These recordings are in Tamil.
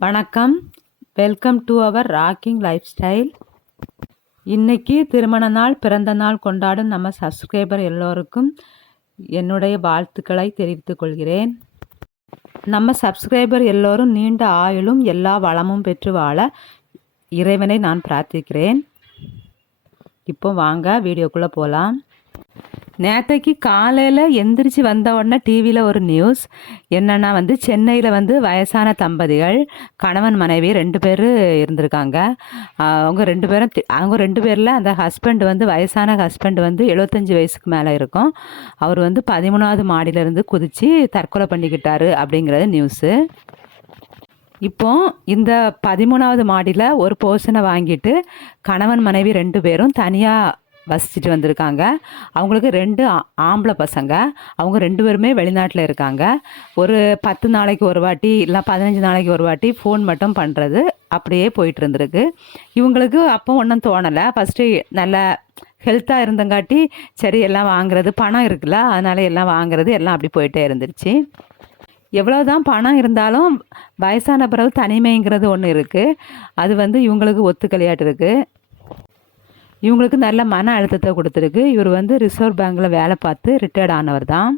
வணக்கம். Welcome to our rocking lifestyle இன்னைக்கு திருமண நாள் பிறந்த நாள் கொண்டாடும் நம்ம சப்ஸ்கிரைபர் எல்லோருக்கும் என்னுடைய வாழ்த்துக்களை தெரிவித்துக் கொள்கிறேன். நம்ம சப்ஸ்கிரைபர் எல்லோரும் நீண்ட ஆயுளும் எல்லா வளமும் பெற்று வாழ இறைவனை நான் பிரார்த்திக்கிறேன். இப்போ வாங்க வீடியோக்குள்ளே போகலாம் நேற்றைக்கு காலையில் எந்திரிச்சு வந்த உடனே டிவியில் ஒரு நியூஸ் என்னென்னா வந்து சென்னையில் வந்து வயசான தம்பதிகள் கணவன் மனைவி ரெண்டு பேர் இருந்திருக்காங்க. அவங்க ரெண்டு பேரும் அவங்க ரெண்டு பேரில் அந்த ஹஸ்பண்ட் வந்து வயசான ஹஸ்பண்ட் வந்து எழுபத்தஞ்சி வயசுக்கு மேலே இருக்கும். அவர் வந்து பதிமூணாவது மாடியிலேருந்து குதித்து தற்கொலை பண்ணிக்கிட்டாரு அப்படிங்கிறது நியூஸு இப்போ இந்த பதிமூணாவது மாடியில் ஒரு போர்ஷனை வாங்கிட்டு கணவன் மனைவி ரெண்டு பேரும் தனியாக வசிச்சுட்டு வந்திருக்காங்க. அவங்களுக்கு ரெண்டு ஆ- ஆம்பளை பசங்க. அவங்க ரெண்டு பேருமே வெளிநாட்டில் இருக்காங்க. ஒரு பத்து நாளைக்கு ஒரு வாட்டி இல்லை பதினஞ்சு நாளைக்கு ஒரு வாட்டி ஃபோன் மட்டும் பண்ணுறது அப்படியே போயிட்டு இருந்திருக்கு. இவங்களுக்கு அப்போ ஒன்றும் தோணலை. ஃபஸ்ட்டு நல்ல ஹெல்த்தாக இருந்தங்காட்டி சரி எல்லாம் வாங்குறது பணம் இருக்குல்ல அதனால எல்லாம் வாங்குறது எல்லாம் அப்படி போயிட்டே இருந்துருச்சு. எவ்வளவுதான் பணம் இருந்தாலும் வயசான பிறகு தனிமைங்கிறது ஒன்று இருக்குது அது வந்து இவங்களுக்கு ஒத்துக்கலையாட்டு இருக்குது இவங்களுக்கு நல்ல மன அழுத்தத்தை கொடுத்துருக்கு. இவர் வந்து ரிசர்வ் பேங்க்கில் வேலை பார்த்து ரிட்டையர்ட் ஆனவர் தான்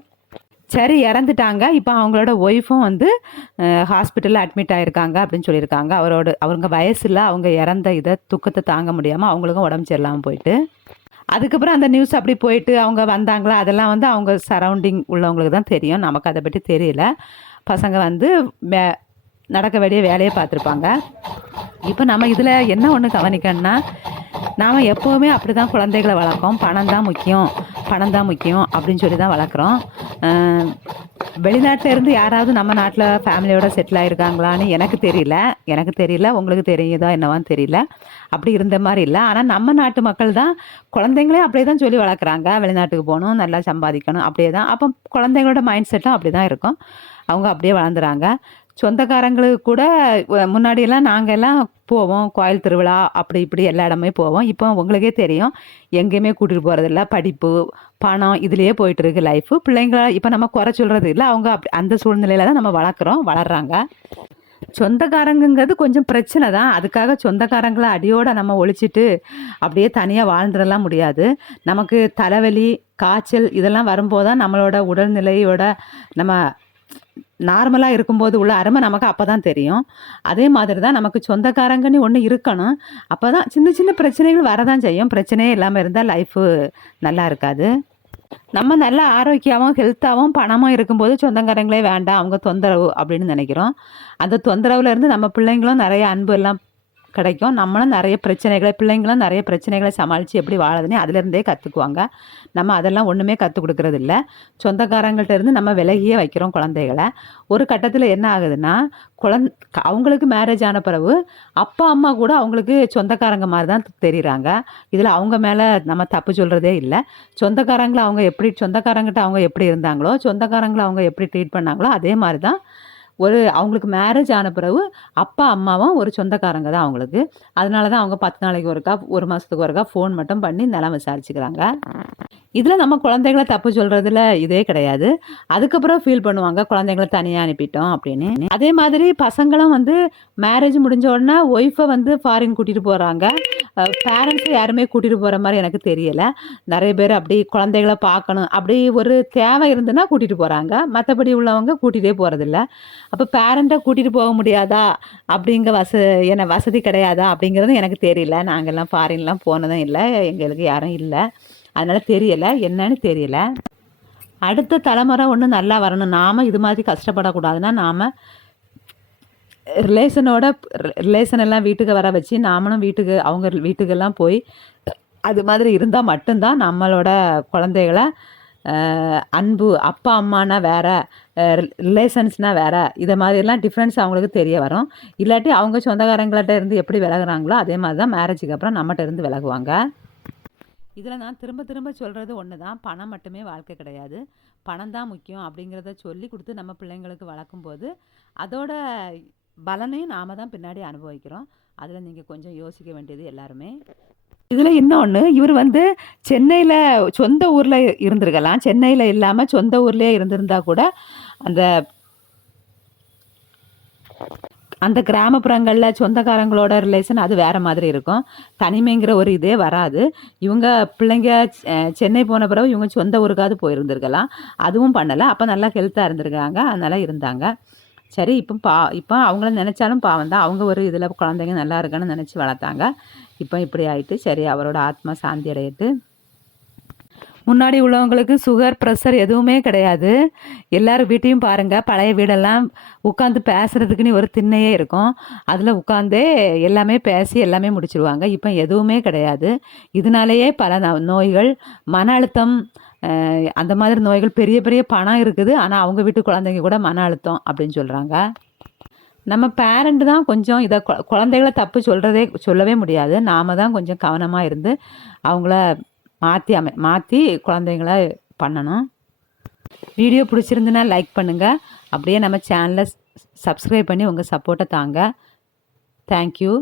சரி இறந்துட்டாங்க. இப்போ அவங்களோட ஒய்ஃபும் வந்து ஹாஸ்பிட்டலில் அட்மிட் ஆகிருக்காங்க அப்படின்னு சொல்லியிருக்காங்க. அவரோட அவங்க வயசில் அவங்க இறந்த இதை துக்கத்தை தாங்க முடியாமல் அவங்களுக்கும் உடம்பு சரியில்லாமல் போயிட்டு. அதுக்கப்புறம் அந்த நியூஸ் அப்படி போயிட்டு அவங்க வந்தாங்களா? அதெல்லாம் வந்து அவங்க சரௌண்டிங் உள்ளவங்களுக்கு தான் தெரியும். நமக்கு அதை பற்றி தெரியல. பசங்க வந்து நடக்க வேண்டிய வேலையை பார்த்துருப்பாங்க. இப்போ நம்ம இதில் என்ன ஒன்று கவனிக்கணும்னா நாம் எப்போவுமே அப்படி தான் குழந்தைகளை வளர்க்கோம் பணம் தான் முக்கியம். பணம் தான் முக்கியம் அப்படின்னு சொல்லி தான் வளர்க்குறோம் வெளிநாட்டில் இருந்து யாராவது நம்ம நாட்டில் ஃபேமிலியோட செட்டில் ஆகிருக்காங்களான்னு எனக்கு தெரியல. எனக்கு தெரியல. உங்களுக்கு தெரியுதோ என்னவான்னு தெரியல. அப்படி இருந்த மாதிரி இல்லை. ஆனால் நம்ம நாட்டு மக்கள் தான் குழந்தைங்களே அப்படியே தான் சொல்லி வளர்க்குறாங்க. வெளிநாட்டுக்கு போகணும் நல்லா சம்பாதிக்கணும் அப்படியே தான் அப்போ குழந்தைங்களோட மைண்ட் செட்டும் அப்படி தான் இருக்கும். அவங்க அப்படியே வளர்ந்துறாங்க. சொந்தக்காரங்களுக்கு கூட முன்னாடியெல்லாம் நாங்கள் எல்லாம் போவோம் கோயில் திருவிழா அப்படி இப்படி எல்லா இடமே போவோம். இப்போ உங்களுக்கே தெரியும் எங்கேயுமே கூட்டிகிட்டு போகிறதில்ல படிப்பு பணம் இதுலேயே போயிட்டுருக்கு லைஃப்பு லைஃபு பிள்ளைங்கள இப்போ நம்ம குறை சொல்கிறது இல்லை அவங்க அப்படி அந்த சூழ்நிலையில் தான் நம்ம வளர்க்குறோம் வளர்கிறாங்க சொந்தக்காரங்கங்கிறது கொஞ்சம் பிரச்சனை தான். அதுக்காக சொந்தக்காரங்களை அடியோடு நம்ம ஒழிச்சிட்டு அப்படியே தனியாக வாழ்ந்துடலாம் முடியாது. நமக்கு தலைவலி காய்ச்சல் இதெல்லாம் வரும்போது தான் நம்மளோட உடல்நிலையோட நம்ம நார்மலாக இருக்கும்போது உள்ள அருமை நமக்கு அப்போ தான் தெரியும். அதே மாதிரி தான் நமக்கு சொந்தக்காரங்கன்னு ஒன்று இருக்கணும். அப்போ தான் சின்ன சின்ன பிரச்சனைகள் வரதான் செய்யும். பிரச்சனையே இல்லாமல் இருந்தால் லைஃபு நல்லா இருக்காது. நம்ம நல்ல ஆரோக்கியமாகவும் ஹெல்த்தாகவும் பணமும் இருக்கும்போது சொந்தக்காரங்களே வேண்டாம். அவங்க தொந்தரவு அப்படின்னு நினைக்கிறோம். அந்த தொந்தரவுலேருந்து நம்ம பிள்ளைங்களும் நிறைய அன்பு எல்லாம் கிடைக்கும். நம்மளும் நிறைய பிரச்சனைகளை பிள்ளைங்களும் நிறைய பிரச்சனைகளை சமாளித்து எப்படி வாழதுன்னு அதுலேருந்தே கற்றுக்குவாங்க நம்ம அதெல்லாம் ஒன்றுமே கற்றுக் கொடுக்கறது இல்லை சொந்தக்காரங்கள்ட்ட இருந்து நம்ம விலகியே வைக்கிறோம் குழந்தைகளை. ஒரு கட்டத்தில் என்ன ஆகுதுன்னா குழந் அவங்களுக்கு மேரேஜ் ஆன பிறகு அப்பா அம்மா கூட அவங்களுக்கு சொந்தக்காரங்க மாதிரி தான் தெரியுறாங்க. இதில் அவங்க மேலே நம்ம தப்பு சொல்கிறதே இல்லை. சொந்தக்காரங்களை அவங்க எப்படி சொந்தக்காரங்கிட்ட அவங்க எப்படி இருந்தாங்களோ சொந்தக்காரங்களை அவங்க எப்படி ட்ரீட் பண்ணாங்களோ அதே மாதிரி தான் ஒரு அவங்களுக்கு மேரேஜ் ஆன பிறகு அப்பா அம்மாவும் ஒரு சொந்தக்காரங்க தான் அவங்களுக்கு. அதனால தான் அவங்க பத்து நாளைக்கு ஒருக்கா ஒரு மாதத்துக்கு ஒருக்கா ஃபோன் மட்டும் பண்ணி நிலம் விசாரிச்சுக்கிறாங்க. இதில் நம்ம குழந்தைங்கள தப்பு சொல்கிறதுல இதே கிடையாது. அதுக்கப்புறம் ஃபீல் பண்ணுவாங்க குழந்தைங்கள தனியாக அனுப்பிட்டோம் அப்படின்னு. அதே மாதிரி பசங்களும் வந்து மேரேஜ் முடிஞ்ச உடனே ஒய்ஃபை வந்து ஃபாரின் கூட்டிகிட்டு போகிறாங்க பேரண்ட்ஸை யாருமே கூட்டிகிட்டு போகிற மாதிரி எனக்கு தெரியலை. நிறைய பேர் அப்படி குழந்தைகளை பார்க்கணும். அப்படி ஒரு தேவை இருந்துன்னா கூட்டிகிட்டு போகிறாங்க மற்றபடி உள்ளவங்க கூட்டிகிட்டே போகிறதில்ல அப்போ பேரண்ட்டாக கூட்டிகிட்டு போக முடியாதா? அப்படிங்க வச என்ன வசதி கிடையாதா? அப்படிங்கிறது எனக்கு தெரியல. நாங்கள்லாம் ஃபாரின்லாம் போனதும் இல்லை. எங்களுக்கு யாரும் இல்லை. அதனால் தெரியலை. என்னன்னு தெரியல. அடுத்த தலைமுறை ஒன்று நல்லா வரணும். நாம் இது மாதிரி கஷ்டப்படக்கூடாதுன்னா நாம் ரிலேஷனோட ரிலேஷன் எல்லாம் வீட்டுக்கு வர வச்சு நாமளும் வீட்டுக்கு அவங்க வீட்டுக்கெல்லாம் போய் அது மாதிரி இருந்தால் மட்டும்தான் நம்மளோட குழந்தைகளை அன்பு அப்பா அம்மானா வேற ரிலேஷன்ஸ்னால் வேற இதை மாதிரிலாம் டிஃப்ரென்ஸ் அவங்களுக்கு தெரிய வரும். இல்லாட்டி அவங்க சொந்தக்காரங்கள்ட்ட இருந்து எப்படி விலகுறாங்களோ அதே மாதிரி தான் மேரேஜுக்கு அப்புறம் நம்மகிட்ட இருந்து விலகுவாங்க. இதில் நான் திரும்ப திரும்ப சொல்கிறது ஒன்று தான் பணம் மட்டுமே வாழ்க்கை கிடையாது. பணம் தான் முக்கியம் அப்படிங்கிறத சொல்லி கொடுத்து நம்ம பிள்ளைங்களுக்கு வளர்க்கும்போது அதோட பலனையும் நாம தான் பின்னாடி அனுபவிக்கிறோம். அதில் நீங்கள் கொஞ்சம் யோசிக்க வேண்டியது எல்லாருமே. இதில் இன்னொன்று இவர் வந்து சென்னையில் சொந்த ஊரில் இருந்திருக்கலாம். சென்னையில் இல்லாமல் சொந்த ஊர்லேயே இருந்திருந்தா கூட அந்த அந்த கிராமப்புறங்களில் சொந்தக்காரங்களோட ரிலேஷன் அது வேறு மாதிரி இருக்கும். தனிமைங்கிற ஒரு இதே வராது. இவங்க பிள்ளைங்க சென்னை போன பிறகு இவங்க சொந்த ஊருக்காவது போயிருந்திருக்கலாம். அதுவும் பண்ணலை. அப்போ நல்லா ஹெல்த்தாக இருந்திருக்காங்க. அதனால் இருந்தாங்க. சரி இப்போ பா இப்போ அவங்கள நினச்சாலும் பாவம் தான். அவங்க ஒரு இதில் குழந்தைங்க நல்லா இருக்குன்னு நினச்சி வளர்த்தாங்க. இப்போ இப்படி ஆயிட்டு சரி அவரோட ஆத்மா சாந்தி அடையிட்டு முன்னாடி உள்ளவங்களுக்கு சுகர் ப்ரெஷர் எதுவுமே கிடையாது. எல்லார் வீட்டையும் பாருங்கள் பழைய வீடெல்லாம் உட்காந்து பேசுகிறதுக்குன்னு ஒரு திண்ணையே இருக்கும். அதில் உட்காந்தே எல்லாமே பேசி எல்லாமே முடிச்சிருவாங்க. இப்போ எதுவுமே கிடையாது. இதனாலேயே பல நோய்கள் மன அழுத்தம் அந்த மாதிரி நோய்கள் பெரிய பெரிய பணம் இருக்குது. ஆனால் அவங்க வீட்டு குழந்தைங்க கூட மன அழுத்தம் அப்படின்னு சொல்கிறாங்க நம்ம பேரண்ட் தான் கொஞ்சம் இதை கொ- குழந்தைகளை தப்பு சொல்கிறதே சொல்லவே முடியாது. நாம தான் கொஞ்சம் கவனமாக இருந்து அவங்கள மாற்றி அமை மாற்றி குழந்தைங்கள பண்ணணும். வீடியோ பிடிச்சிருந்துன்னா லைக் பண்ணுங்கள் அப்படியே நம்ம சேனலை சப்ஸ்கிரைப் பண்ணி உங்கள் சப்போர்ட்டை தாங்க. தேங்க்யூ